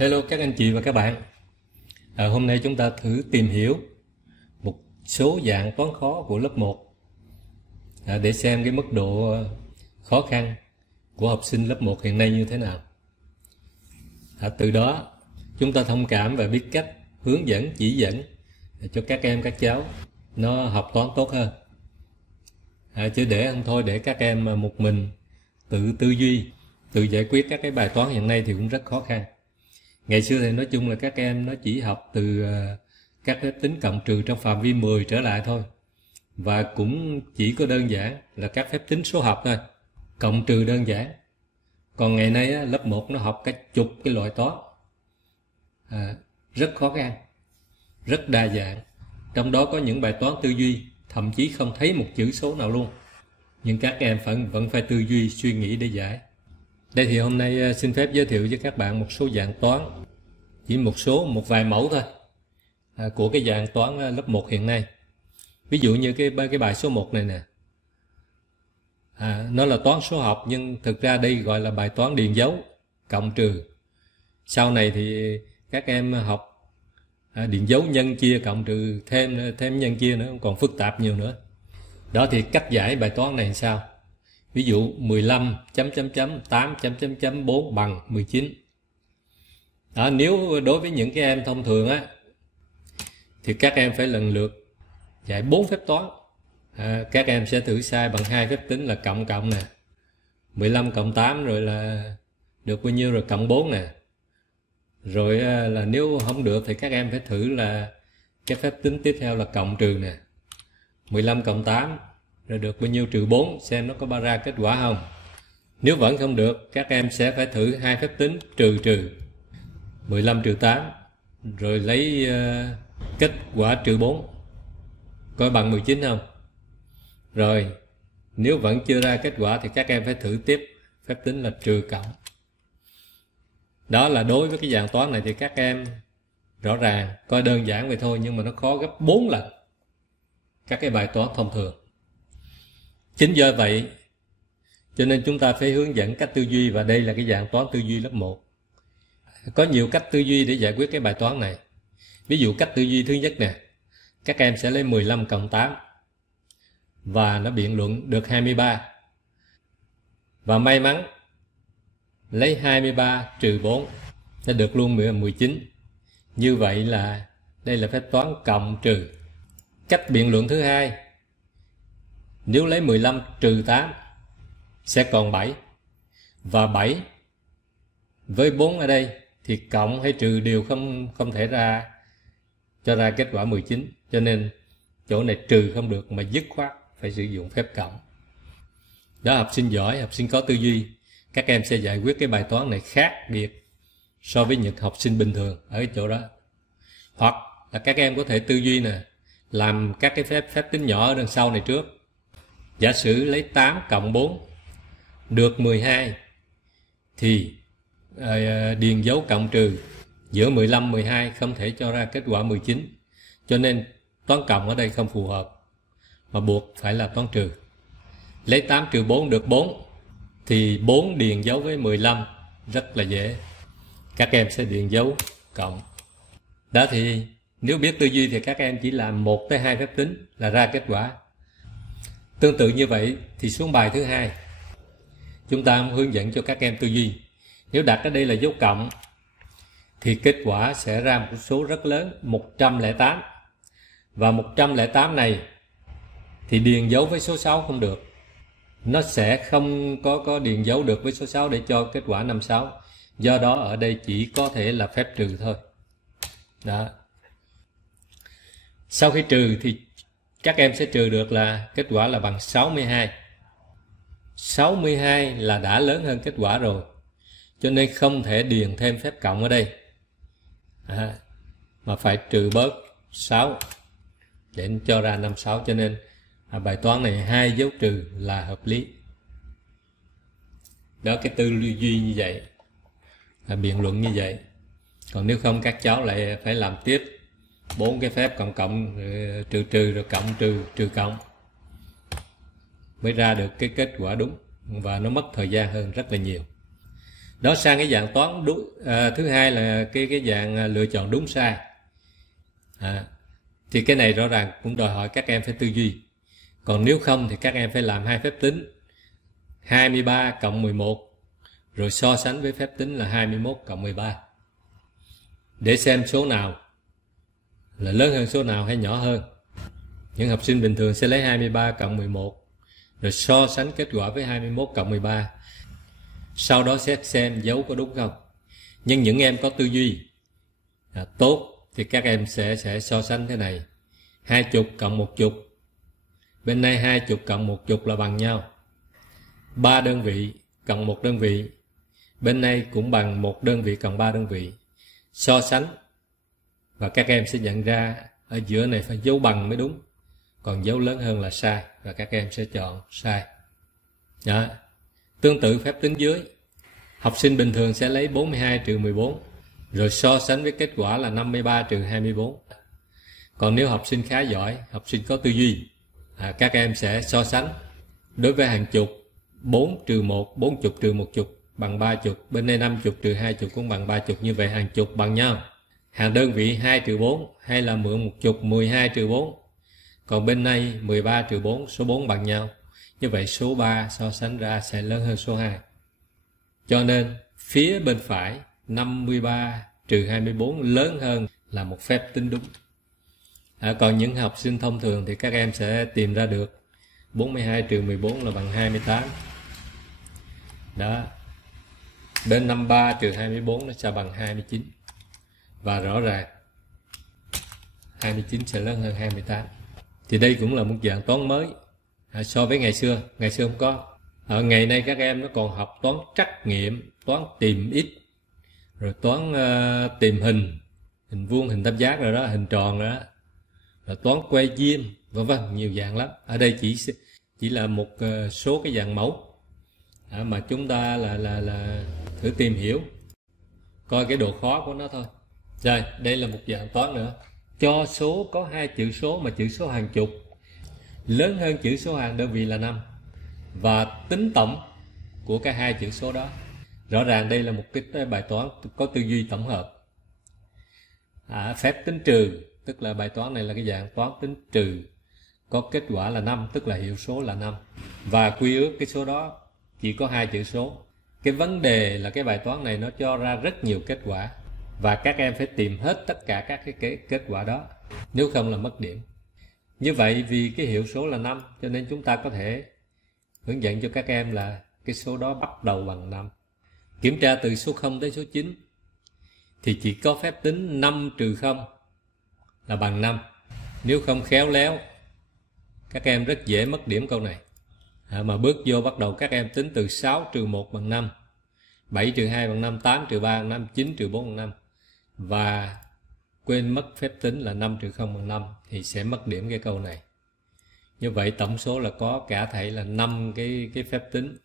Hello các anh chị và các bạn. Hôm nay chúng ta thử tìm hiểu một số dạng toán khó của lớp 1 để xem cái mức độ khó khăn của học sinh lớp 1 hiện nay như thế nào. Từ đó chúng ta thông cảm và biết cách hướng dẫn, chỉ dẫn cho các em, các cháu nó học toán tốt hơn. Chứ để không thôi để các em một mình tự tư duy, tự giải quyết các cái bài toán hiện nay thì cũng rất khó khăn. Ngày xưa thì nói chung là các em nó chỉ học từ các phép tính cộng trừ trong phạm vi 10 trở lại thôi. Và cũng chỉ có đơn giản là các phép tính số học thôi, cộng trừ đơn giản. Còn ngày nay á, lớp 1 nó học cả chục cái loại toán rất khó khăn, rất đa dạng. Trong đó có những bài toán tư duy thậm chí không thấy một chữ số nào luôn, nhưng các em vẫn phải tư duy, suy nghĩ để giải. Đây thì hôm nay xin phép giới thiệu với các bạn một số dạng toán, chỉ một vài mẫu thôi của cái dạng toán lớp 1 hiện nay. Ví dụ như cái bài số 1 này nè, nó là toán số học nhưng thực ra đây gọi là bài toán điền dấu cộng trừ. Sau này thì các em học điền dấu, nhân chia, cộng trừ, thêm nhân chia nữa, còn phức tạp nhiều nữa. Đó thì cách giải bài toán này làm sao? Ví dụ 15 8 4 bằng 19. Nếu đối với những cái em thông thường á thì các em phải lần lượt giải 4 phép toán. Các em sẽ thử sai bằng 2 phép tính là cộng nè, 15 cộng 8 rồi là được bao nhiêu rồi cộng 4 nè. Rồi là nếu không được thì các em phải thử là cái phép tính tiếp theo là cộng trừ nè, 15 cộng 8 rồi được bao nhiêu trừ 4, xem nó có ra kết quả không. Nếu vẫn không được, các em sẽ phải thử 2 phép tính trừ 15 trừ 8 rồi lấy kết quả trừ 4 coi bằng 19 không. Rồi nếu vẫn chưa ra kết quả thì các em phải thử tiếp phép tính là trừ cộng. Đó là đối với cái dạng toán này thì các em rõ ràng coi đơn giản vậy thôi, nhưng mà nó khó gấp 4 lần các cái bài toán thông thường. Chính do vậy cho nên chúng ta phải hướng dẫn cách tư duy, và đây là cái dạng toán tư duy lớp 1. Có nhiều cách tư duy để giải quyết cái bài toán này. Ví dụ cách tư duy thứ nhất nè, các em sẽ lấy 15 cộng 8 và nó biện luận được 23. Và may mắn lấy 23 trừ 4 nó được luôn 19. Như vậy là đây là phép toán cộng trừ. Cách biện luận thứ hai, nếu lấy 15 trừ 8 sẽ còn 7. Và 7 với 4 ở đây thì cộng hay trừ đều không thể cho ra kết quả 19. Cho nên chỗ này trừ không được mà dứt khoát phải sử dụng phép cộng. Đó, học sinh giỏi, học sinh có tư duy, các em sẽ giải quyết cái bài toán này khác biệt so với những học sinh bình thường ở chỗ đó. Hoặc là các em có thể tư duy nè, làm các cái phép tính nhỏ ở đằng sau này trước. Giả sử lấy 8 cộng 4 được 12 thì điền dấu cộng trừ giữa 15 12 không thể cho ra kết quả 19. Cho nên toán cộng ở đây không phù hợp mà buộc phải là toán trừ. Lấy 8 trừ 4 được 4 thì 4 điền dấu với 15 rất là dễ. Các em sẽ điền dấu cộng. Đó thì nếu biết tư duy thì các em chỉ làm 1 tới 2 phép tính là ra kết quả. Tương tự như vậy thì xuống bài thứ hai, chúng ta hướng dẫn cho các em tư duy. Nếu đặt ở đây là dấu cộng thì kết quả sẽ ra một số rất lớn, 108. Và 108 này thì điền dấu với số 6 không được. Nó sẽ không có điền dấu được với số 6 để cho kết quả 56. Do đó ở đây chỉ có thể là phép trừ thôi. Đó. Sau khi trừ thì các em sẽ trừ được là kết quả là bằng 62. 62 là đã lớn hơn kết quả rồi, cho nên không thể điền thêm phép cộng ở đây, mà phải trừ bớt 6 để cho ra 56. Cho nên bài toán này 2 dấu trừ là hợp lý. Đó, cái tư duy như vậy, biện luận như vậy. Còn nếu không các cháu lại phải làm tiếp 4 cái phép cộng trừ rồi cộng trừ cộng mới ra được cái kết quả đúng, và nó mất thời gian hơn rất là nhiều. Đó sang cái dạng toán đúng. Thứ hai là cái dạng lựa chọn đúng sai. Thì cái này rõ ràng cũng đòi hỏi các em phải tư duy. Còn nếu không thì các em phải làm hai phép tính 23 cộng 11 rồi so sánh với phép tính là 21 cộng 13 để xem số nào là lớn hơn số nào hay nhỏ hơn. Những học sinh bình thường sẽ lấy 23 cộng 11 rồi so sánh kết quả với 21 cộng 13. Sau đó xét xem dấu có đúng không. Nhưng những em có tư duy tốt thì các em sẽ so sánh thế này: 20 cộng 10, bên này 20 cộng 10 là bằng nhau. 3 đơn vị cộng 1 đơn vị, bên này cũng bằng 1 đơn vị cộng 3 đơn vị. So sánh và các em sẽ nhận ra ở giữa này phải dấu bằng mới đúng, còn dấu lớn hơn là sai, và các em sẽ chọn sai. Đó. Tương tự phép tính dưới, học sinh bình thường sẽ lấy 42 trừ 14 rồi so sánh với kết quả là 53 trừ 24. Còn nếu học sinh khá giỏi, học sinh có tư duy, các em sẽ so sánh đối với hàng chục. 4 trừ 1, 40 trừ 10 bằng 30, bên đây 50 trừ 20 cũng bằng 30, như vậy hàng chục bằng nhau. Hàng đơn vị 2 trừ 4 hay là mượn 10, 12 trừ 4. Còn bên này 13 trừ 4, số 4 bằng nhau. Như vậy số 3 so sánh ra sẽ lớn hơn số 2. Cho nên phía bên phải 53 trừ 24 lớn hơn là một phép tính đúng. Còn những học sinh thông thường thì các em sẽ tìm ra được 42 trừ 14 là bằng 28. Đó. Bên 53 trừ 24 nó sẽ bằng 29. Và rõ ràng 29 sẽ lớn hơn 28. Thì đây cũng là một dạng toán mới so với ngày xưa. Ngày xưa không có. Ở ngày nay các em nó còn học toán trắc nghiệm, toán tìm x, rồi toán tìm hình vuông, hình tam giác rồi đó, hình tròn rồi đó, rồi toán que diêm, vân vân, nhiều dạng lắm. Ở đây chỉ là một số cái dạng mẫu mà chúng ta là thử tìm hiểu, coi cái độ khó của nó thôi. Rồi, đây là một dạng toán nữa. Cho số có 2 chữ số mà chữ số hàng chục lớn hơn chữ số hàng đơn vị là 5 và tính tổng của cả hai chữ số đó. Rõ ràng đây là một cái bài toán có tư duy tổng hợp. Phép tính trừ, tức là bài toán này là cái dạng toán tính trừ, có kết quả là 5, tức là hiệu số là 5, và quy ước cái số đó chỉ có 2 chữ số. Cái vấn đề là cái bài toán này nó cho ra rất nhiều kết quả, và các em phải tìm hết tất cả các cái kết quả đó, nếu không là mất điểm. Như vậy vì cái hiệu số là 5 cho nên chúng ta có thể hướng dẫn cho các em là cái số đó bắt đầu bằng 5. Kiểm tra từ số 0 tới số 9 thì chỉ có phép tính 5 trừ 0 là bằng 5. Nếu không khéo léo, các em rất dễ mất điểm câu này. Mà bước vô bắt đầu các em tính từ 6 trừ 1 bằng 5, 7 trừ 2 bằng 5, 8 trừ 3 bằng 5, 9 trừ 4 bằng 5. Và quên mất phép tính là 5 trừ 0 bằng 5 thì sẽ mất điểm cái câu này. Như vậy tổng số là có cả thảy là 5 cái phép tính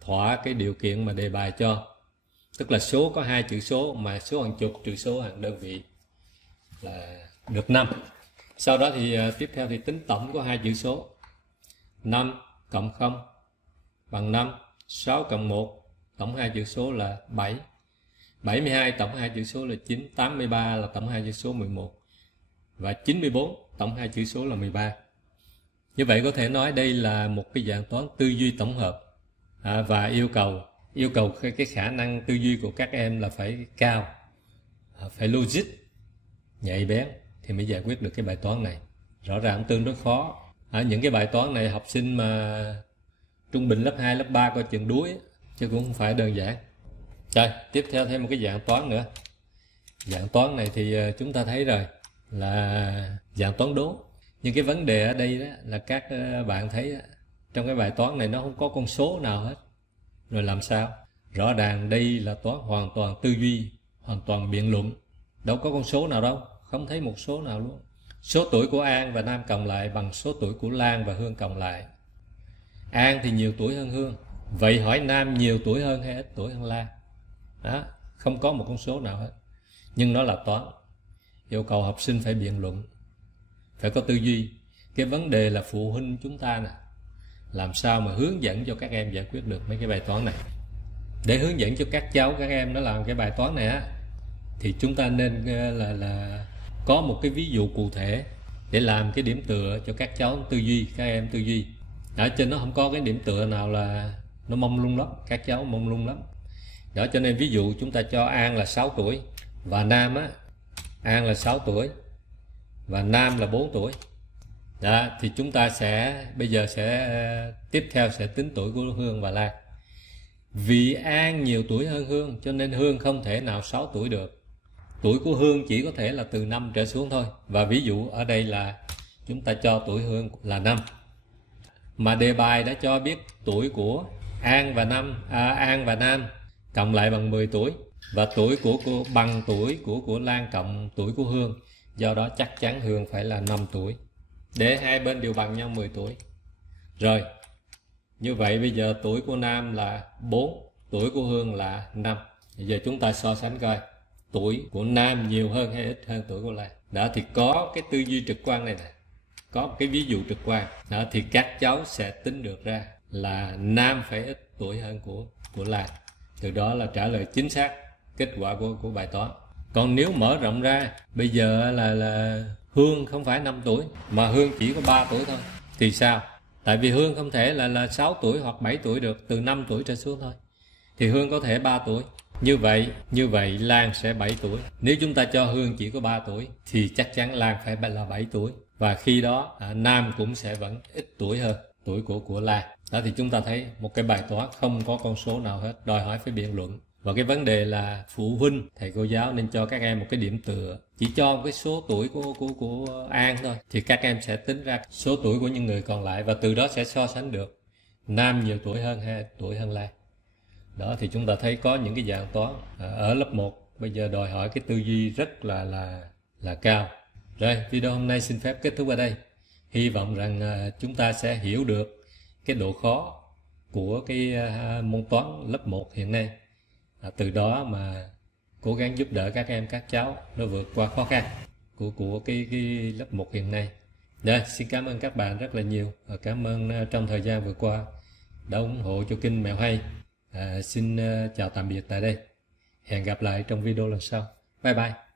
thỏa cái điều kiện mà đề bài cho. Tức là số có 2 chữ số mà số hàng chục trừ số hàng đơn vị là được 5. Sau đó thì tiếp theo thì tính tổng có 2 chữ số. 5 cộng 0 bằng 5, 6 cộng 1 tổng 2 chữ số là 7, 72 tổng 2 chữ số là 9, 83 là tổng 2 chữ số 11 và 94 tổng 2 chữ số là 13. Như vậy có thể nói đây là một cái dạng toán tư duy tổng hợp, và yêu cầu cái khả năng tư duy của các em là phải cao, phải logic, nhạy bén thì mới giải quyết được cái bài toán này. Rõ ràng tương đối khó. Những cái bài toán này học sinh mà trung bình lớp 2, lớp 3 coi chừng đuối, chứ cũng không phải đơn giản. Rồi, tiếp theo thêm một cái dạng toán nữa. Dạng toán này thì chúng ta thấy rồi là dạng toán đố. Nhưng cái vấn đề ở đây đó là các bạn thấy đó, trong cái bài toán này nó không có con số nào hết. Rồi làm sao? Rõ ràng đây là toán hoàn toàn tư duy, hoàn toàn biện luận. Đâu có con số nào đâu, không thấy một số nào luôn. Số tuổi của An và Nam cộng lại bằng số tuổi của Lan và Hương cộng lại. An thì nhiều tuổi hơn Hương, vậy hỏi Nam nhiều tuổi hơn hay ít tuổi hơn Lan? Đó, không có một con số nào hết. Nhưng nó là toán, yêu cầu học sinh phải biện luận, phải có tư duy. Cái vấn đề là phụ huynh chúng ta nè, làm sao mà hướng dẫn cho các em giải quyết được mấy cái bài toán này. Để hướng dẫn cho các cháu, các em nó làm cái bài toán này á, thì chúng ta nên là có một cái ví dụ cụ thể để làm cái điểm tựa cho các cháu tư duy, các em tư duy. Ở trên nó không có cái điểm tựa nào là nó mông lung lắm, các cháu mông lung lắm. Đó, cho nên ví dụ chúng ta cho An là 6 tuổi và Nam á, An là 6 tuổi và Nam là 4 tuổi. Đó, thì chúng ta sẽ bây giờ sẽ tiếp theo sẽ tính tuổi của Hương và Lan. Vì An nhiều tuổi hơn Hương cho nên Hương không thể nào 6 tuổi được. Tuổi của Hương chỉ có thể là từ 5 trở xuống thôi. Và ví dụ ở đây là chúng ta cho tuổi Hương là 5. Mà đề bài đã cho biết tuổi của An và Nam cộng lại bằng 10 tuổi. Và tuổi của cô bằng tuổi của Lan cộng tuổi của Hương. Do đó chắc chắn Hương phải là 5 tuổi. Để hai bên đều bằng nhau 10 tuổi. Rồi, như vậy bây giờ tuổi của Nam là 4, tuổi của Hương là 5. Bây giờ chúng ta so sánh coi tuổi của Nam nhiều hơn hay ít hơn tuổi của Lan. Đó, thì có cái tư duy trực quan này nè, có một cái ví dụ trực quan. Đó, thì các cháu sẽ tính được ra là Nam phải ít tuổi hơn của Lan. Từ đó là trả lời chính xác kết quả của bài toán. Còn nếu mở rộng ra, bây giờ là Hương không phải 5 tuổi mà Hương chỉ có 3 tuổi thôi thì sao? Tại vì Hương không thể là 6 tuổi hoặc 7 tuổi được, từ 5 tuổi trở xuống thôi. Thì Hương có thể 3 tuổi. Như vậy Lan sẽ 7 tuổi. Nếu chúng ta cho Hương chỉ có 3 tuổi thì chắc chắn Lan phải là 7 tuổi. Và khi đó Nam cũng sẽ vẫn ít tuổi hơn tuổi của Lan. Đó, thì chúng ta thấy một cái bài toán không có con số nào hết, đòi hỏi phải biện luận. Và cái vấn đề là phụ huynh, thầy cô giáo nên cho các em một cái điểm tựa. Chỉ cho một cái số tuổi của An thôi thì các em sẽ tính ra số tuổi của những người còn lại. Và từ đó sẽ so sánh được Nam nhiều tuổi hơn hay tuổi hơn Lan. Đó, thì chúng ta thấy có những cái dạng toán ở lớp 1 bây giờ đòi hỏi cái tư duy rất là cao. Rồi, video hôm nay xin phép kết thúc ở đây. Hy vọng rằng chúng ta sẽ hiểu được cái độ khó của cái môn toán lớp 1 hiện nay. Từ đó mà cố gắng giúp đỡ các em, các cháu nó vượt qua khó khăn của cái lớp 1 hiện nay. Rồi, xin cảm ơn các bạn rất là nhiều. Và cảm ơn trong thời gian vừa qua đã ủng hộ cho kênh Mèo Hay. Xin chào tạm biệt tại đây. Hẹn gặp lại trong video lần sau. Bye bye.